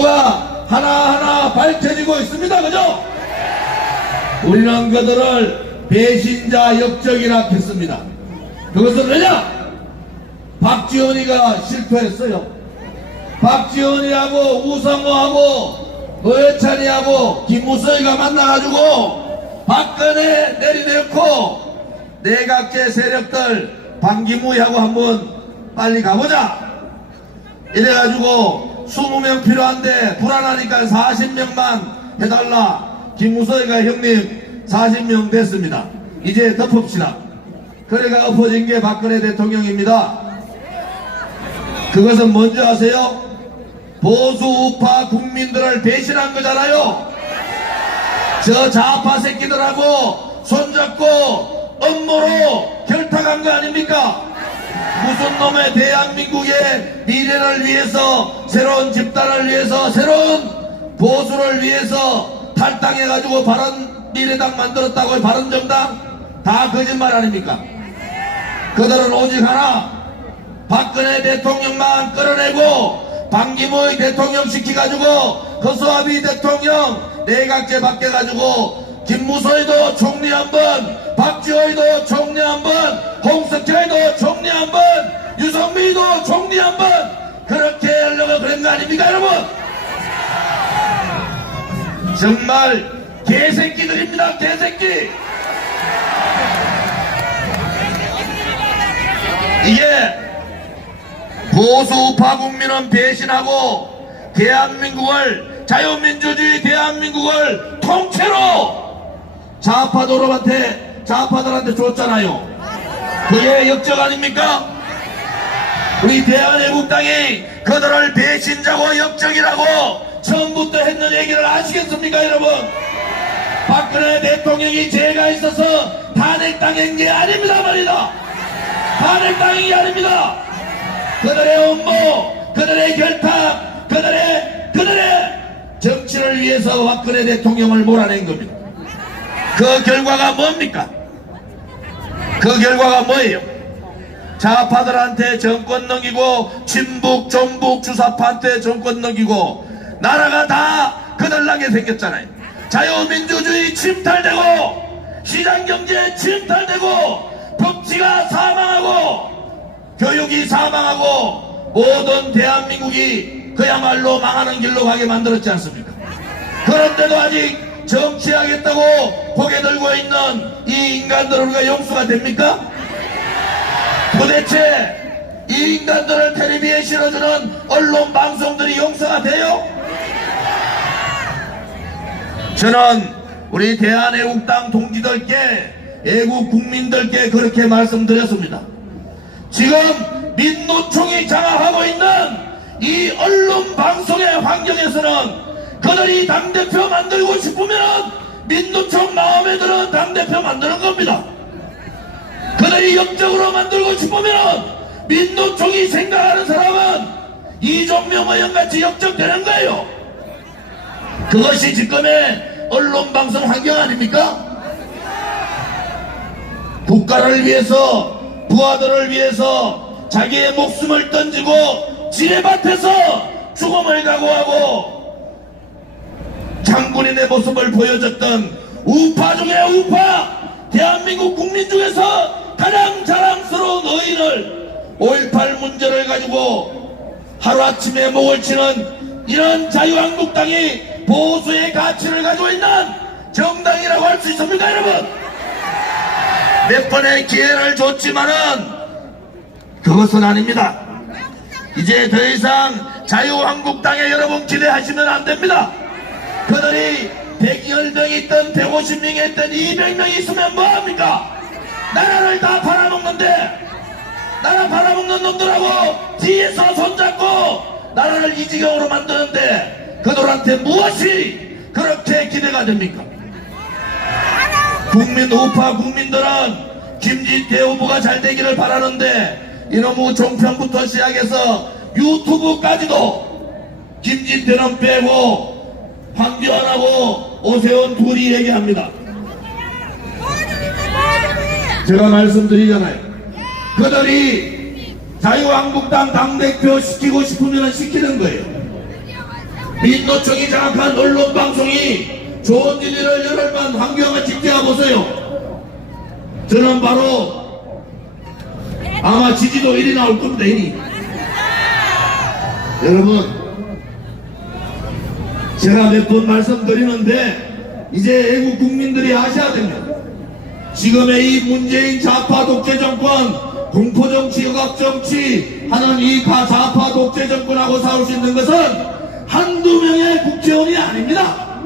가 하나하나 밝혀지고 있습니다. 그죠? 우리는 그들을 배신자 역적이라 했습니다. 그것은 왜냐? 박지원이가 실토했어요. 박지원이하고 우상호하고 노회찬이하고 김무성이가 만나가지고 박근혜 내리내놓고 내각제 세력들 반기무이하고 한번 빨리 가보자 이래가지고 20명 필요한데 불안하니까 40명만 해달라. 김무성이가 형님 40명 됐습니다. 이제 덮읍시다. 그래가 엎어진 게 박근혜 대통령입니다. 그것은 뭔지 아세요? 보수 우파 국민들을 배신한 거잖아요. 저 좌파 새끼들하고 손잡고 음모로 결탁한 거 아닙니까? 무슨 놈의 대한민국의 미래를 위해서, 새로운 집단을 위해서, 새로운 보수를 위해서 탈당해가지고 바른미래당 만들었다고요. 바른정당? 다 거짓말 아닙니까? 그들은 오직 하나, 박근혜 대통령만 끌어내고 반기무이 대통령 시켜가지고 허수아비 대통령 내각제 바뀌어가지고 김무성이도 총리 한번, 박지원이도 총리 한번, 홍석현이도 총리 한번, 유성민이도 총리 한번, 그렇게 하려고 그런 거 아닙니까 여러분? 정말 개새끼들입니다. 개새끼. 이게 보수 우파 국민은 배신하고 대한민국을, 자유민주주의 대한민국을 통째로 좌파들한테 줬잖아요. 그게 역적 아닙니까? 우리 대한애국당이 그들을 배신자고 역적이라고 처음부터 했는 얘기를 아시겠습니까 여러분? 박근혜 대통령이 죄가 있어서 탄핵당한 게 아닙니다 말이다. 탄핵당한 게 아닙니다. 그들의 음모, 그들의 결탁, 그들의 정치를 위해서 박근혜 대통령을 몰아낸 겁니다. 그 결과가 뭡니까? 그 결과가 뭐예요? 좌파들한테 정권 넘기고 친북, 종북, 주사파한테 정권 넘기고 나라가 다 거들나게 생겼잖아요. 자유민주주의 침탈되고 시장경제 침탈되고 법치가 사망하고 교육이 사망하고 모든 대한민국이 그야말로 망하는 길로 가게 만들었지 않습니까? 그런데도 아직 정치하겠다고 고개 들고 있는 이 인간들은 우리가 용서가 됩니까? 도대체 이 인간들을 텔레비에 실어주는 언론 방송들이 용서가 돼요? 저는 우리 대한애국당 동지들께, 애국 국민들께 그렇게 말씀드렸습니다. 지금 민노총이 장악하고 있는 이 언론 방송의 환경에서는 그들이 당대표 만들고 싶으면 민노총 마음에 드는 당대표 만드는 겁니다. 그들이 역적으로 만들고 싶으면 민노총이 생각하는 사람은 이종명 의원같이 역적되는 거예요. 그것이 지금의 언론방송 환경 아닙니까? 국가를 위해서, 부하들을 위해서 자기의 목숨을 던지고 지뢰밭에서 죽음을 각오하고 장군인의 모습을 보여줬던 우파 중에 우파, 대한민국 국민 중에서 가장 자랑스러운 의인을 5.18 문제를 가지고 하루아침에 목을 치는 이런 자유한국당이 보수의 가치를 가지고 있는 정당이라고 할 수 있습니까 여러분? 몇 번의 기회를 줬지만은 그것은 아닙니다. 이제 더 이상 자유한국당에 여러분 기대하시면 안 됩니다. 그들이 110명이 있든 150명이 있든 200명이 있으면 뭐합니까? 나라를 다 팔아먹는데, 나라 팔아먹는 놈들하고 뒤에서 손잡고 나라를 이 지경으로 만드는데 그들한테 무엇이 그렇게 기대가 됩니까? 우파 국민들은 김진태 후보가 잘 되기를 바라는데 이놈의 종편부터 시작해서 유튜브까지도 김진태는 빼고 황교안하고 오세훈 둘이 얘기합니다. 제가 말씀드리잖아요. 그들이 자유한국당 당대표 시키고 싶으면 시키는 거예요. 민노총이 장악한 언론방송이 좋은 일을 열흘만 환경을 지켜보세요. 저는 바로 아마 지지도 1위 나올 겁니다. 1위. 여러분, 제가 몇 번 말씀드리는데 이제 애국 국민들이 아셔야 됩니다. 지금의 이 문재인 좌파 독재 정권, 공포정치, 억압정치 하는 이 좌파 독재 정권하고 싸울 수 있는 것은 한두 명의 국회의원이 아닙니다.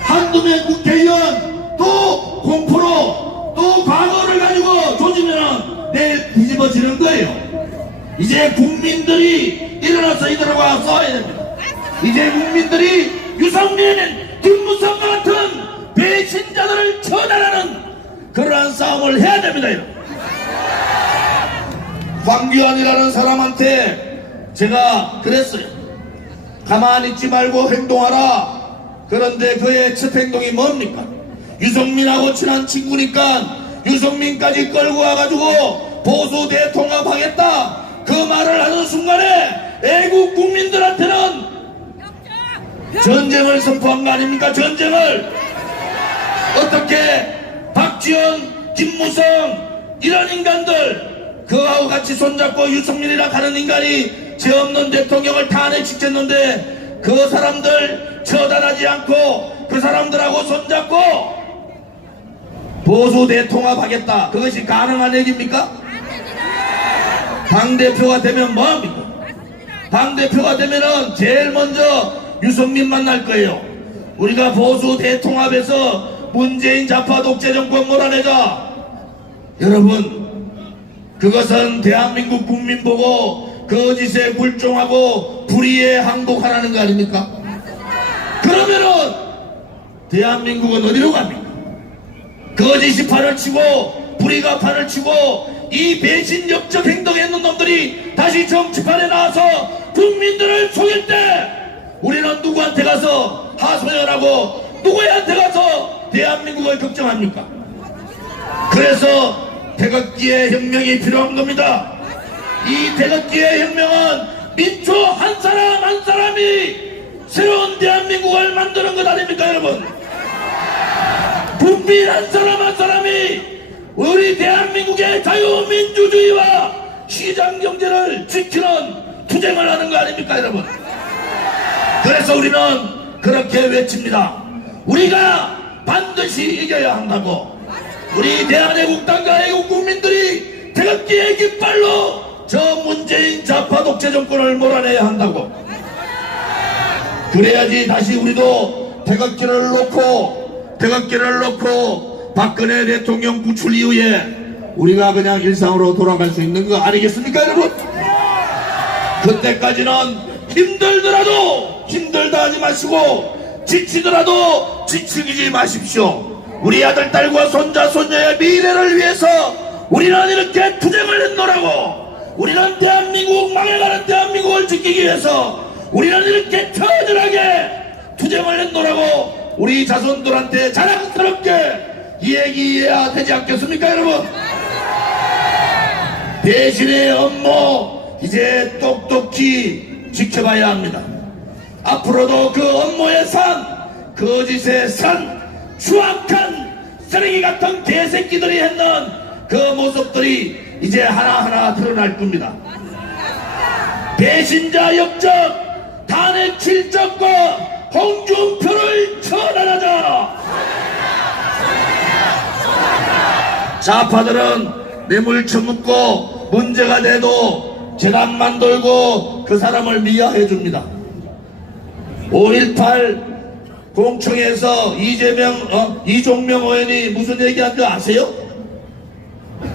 한두 명의 국회의원 또 공포로 또 과거를 가지고 조지면 내일 뒤집어지는 거예요. 이제 국민들이 일어나서 이들하고 싸워야 됩니다. 이제 국민들이 유승민, 김무성 같은 배신자들을 처단하는 그러한 싸움을 해야 됩니다. 황교안이라는 사람한테 제가 그랬어요. 가만히 있지 말고 행동하라. 그런데 그의 첫 행동이 뭡니까? 유승민하고 친한 친구니까 유승민까지 끌고 와가지고 보수 대통합하겠다 그 말을 하는 순간에 애국 국민들한테는 전쟁을 선포한 거 아닙니까? 전쟁을. 어떻게 박지원, 김무성 이런 인간들, 그하고 같이 손잡고 유승민이라 하는 인간이 죄 없는 대통령을 탄핵시켰는데 그 사람들 처단하지 않고 그 사람들하고 손잡고 보수 대통합하겠다. 그것이 가능한 얘기입니까? 당대표가 되면 뭐합니까? 당대표가 되면은 제일 먼저 유승민 만날 거예요. 우리가 보수 대통합에서 문재인 좌파 독재 정권 몰아내자. 여러분, 그것은 대한민국 국민 보고 거짓에 굴종하고 불의에 항복하라는 거 아닙니까? 그러면은 대한민국은 어디로 갑니까? 거짓이 판을 치고 불의가 판을 치고 이 배신 역적 행동했는 놈들이 다시 정치판에 나와서 국민들을 속일 때 우리는 누구한테 가서 하소연하고 누구한테 가서 대한민국을 걱정합니까? 그래서 태극기의 혁명이 필요한 겁니다. 이 태극기의 혁명은 민초 한 사람 한 사람이 새로운 대한민국을 만드는 것 아닙니까, 여러분? 국민 한 사람 한 사람이 우리 대한민국의 자유민주주의와 시장경제를 지키는 투쟁을 하는 거 아닙니까, 여러분? 그래서 우리는 그렇게 외칩니다. 우리가 반드시 이겨야 한다고. 우리 대한애국당과 애국국민들이 태극기의 깃발로 저 문재인 좌파 독재 정권을 몰아내야 한다고. 그래야지 다시 우리도 태극기를 놓고 박근혜 대통령 구출 이후에 우리가 그냥 일상으로 돌아갈 수 있는 거 아니겠습니까, 여러분? 그때까지는 힘들다 하지 마시고 지치더라도 지치지 마십시오. 우리 아들, 딸과 손자, 손녀의 미래를 위해서 우리는 이렇게 투쟁을 했노라고. 우리는 대한민국, 망해가는 대한민국을 지키기 위해서 우리는 이렇게 처절하게 투쟁을 했노라고 우리 자손들한테 자랑스럽게 얘기해야 되지 않겠습니까, 여러분? 대신의 업무 이제 똑똑히 지켜봐야 합니다. 앞으로도 그 업무의 산, 거짓의 산, 추악한 쓰레기 같은 개새끼들이 했는 그 모습들이 이제 하나하나 드러날 겁니다. 배신자 역적, 탄핵 실적과 홍준표를 처단하자. 좌파들은 뇌물 처먹고 문제가 돼도 재난만 돌고 그 사람을 미화해 줍니다. 5.18 공청회에서 이종명 의원이 무슨 얘기한 줄 아세요?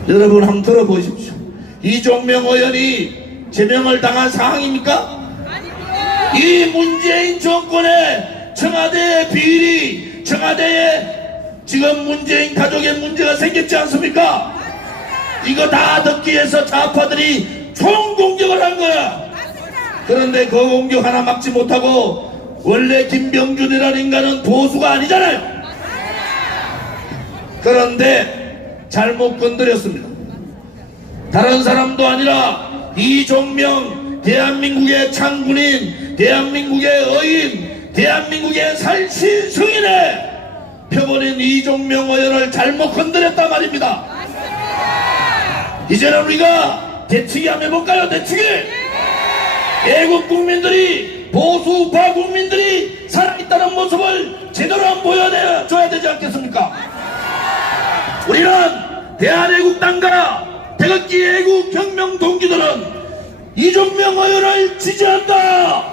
여러분 한번 들어보십시오. 이종명 의원이 제명을 당한 상황입니까? 이 문재인 정권의 청와대의 비리, 청와대에 지금 문재인 가족의 문제가 생겼지 않습니까? 이거 다 듣기 위해서 좌파들이 총공격을 한 거야. 그런데 그 공격 하나 막지 못하고 원래 김병준이라는 인간은 보수가 아니잖아요. 그런데 잘못 건드렸습니다. 다른 사람도 아니라 이종명, 대한민국의 창군인, 대한민국의 의인, 대한민국의 살신성인에 펴버린 이종명 의원을 잘못 건드렸단 말입니다. 이제는 우리가 대치기 한번 해볼까요? 대치기! 애국 국민들이, 보수 우파 국민들이 살아있다는 모습을 제대로 한번 보여줘야 되지 않겠습니까? 우리는 대한애국당과 태극기 애국 혁명 동지들은 이종명 의원을 지지한다!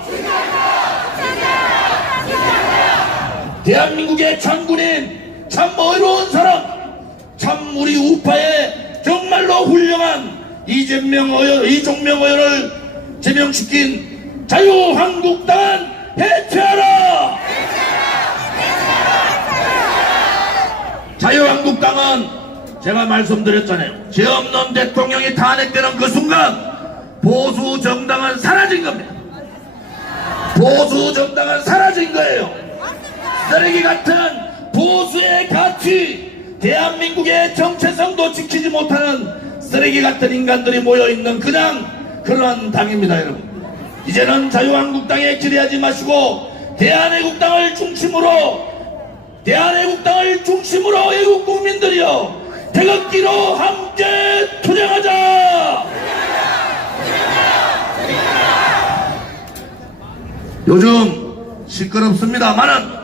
대한민국의 장군인, 참 어려운 사람, 참 우리 우파의 정말로 훌륭한 이종명 의원을 제명시킨 자유한국당은 해체하라! 자유한국당은 제가 말씀드렸잖아요. 죄 없는 대통령이 탄핵되는 그 순간 보수 정당은 사라진 겁니다. 보수 정당은 사라진 거예요. 쓰레기 같은 보수의 가치, 대한민국의 정체성도 지키지 못하는 쓰레기 같은 인간들이 모여있는 그냥 그런 당입니다. 여러분, 이제는 자유한국당에 기대하지 마시고 대한애국당을 중심으로 애국 국민들이여 태극기로 함께 투쟁하자! 요즘 시끄럽습니다만은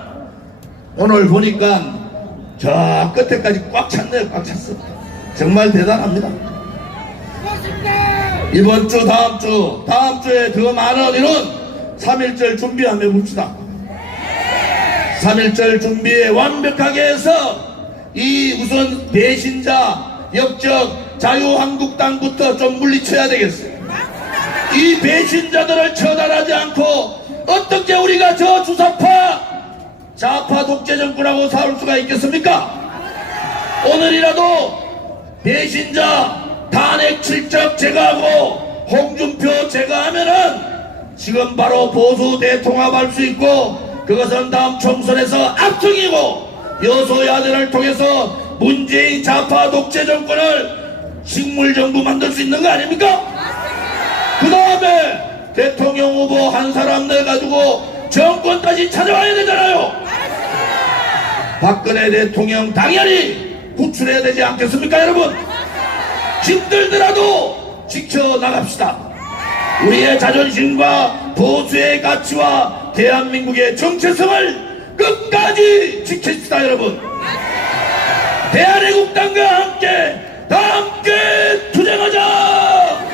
오늘 보니까 저 끝에까지 꽉 찼네요. 꽉 찼어. 정말 대단합니다. 이번 주, 다음 주에 더 많은 이런 3.1절 준비 한번 해봅시다. 3.1절 준비에 완벽하게 해서 이 우선 배신자, 역적, 자유한국당부터 좀 물리쳐야 되겠어요. 이 배신자들을 처단하지 않고 어떻게 우리가 저 주사파, 좌파 독재 정권하고 싸울 수가 있겠습니까? 오늘이라도 배신자, 탄핵 실적 제거하고 홍준표 제거하면은 지금 바로 보수 대통합할 수 있고 그것은 다음 총선에서 압승이고 여소야대를 통해서 문재인 좌파 독재 정권을 식물정부 만들 수 있는 거 아닙니까? 그 다음에 대통령 후보 한 사람 내가지고 정권까지 찾아와야 되잖아요. 박근혜 대통령 당연히 구출해야 되지 않겠습니까, 여러분? 힘들더라도 지켜나갑시다. 우리의 자존심과 보수의 가치와 대한민국의 정체성을 끝까지 지킵시다, 여러분. 대한애국당과 함께 다 함께 투쟁하자.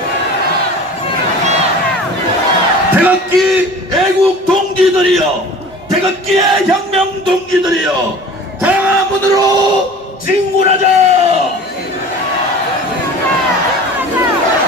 태극기 애국 동지들이여, 태극기의 혁명 동지들이여, 광화문으로 진군하자.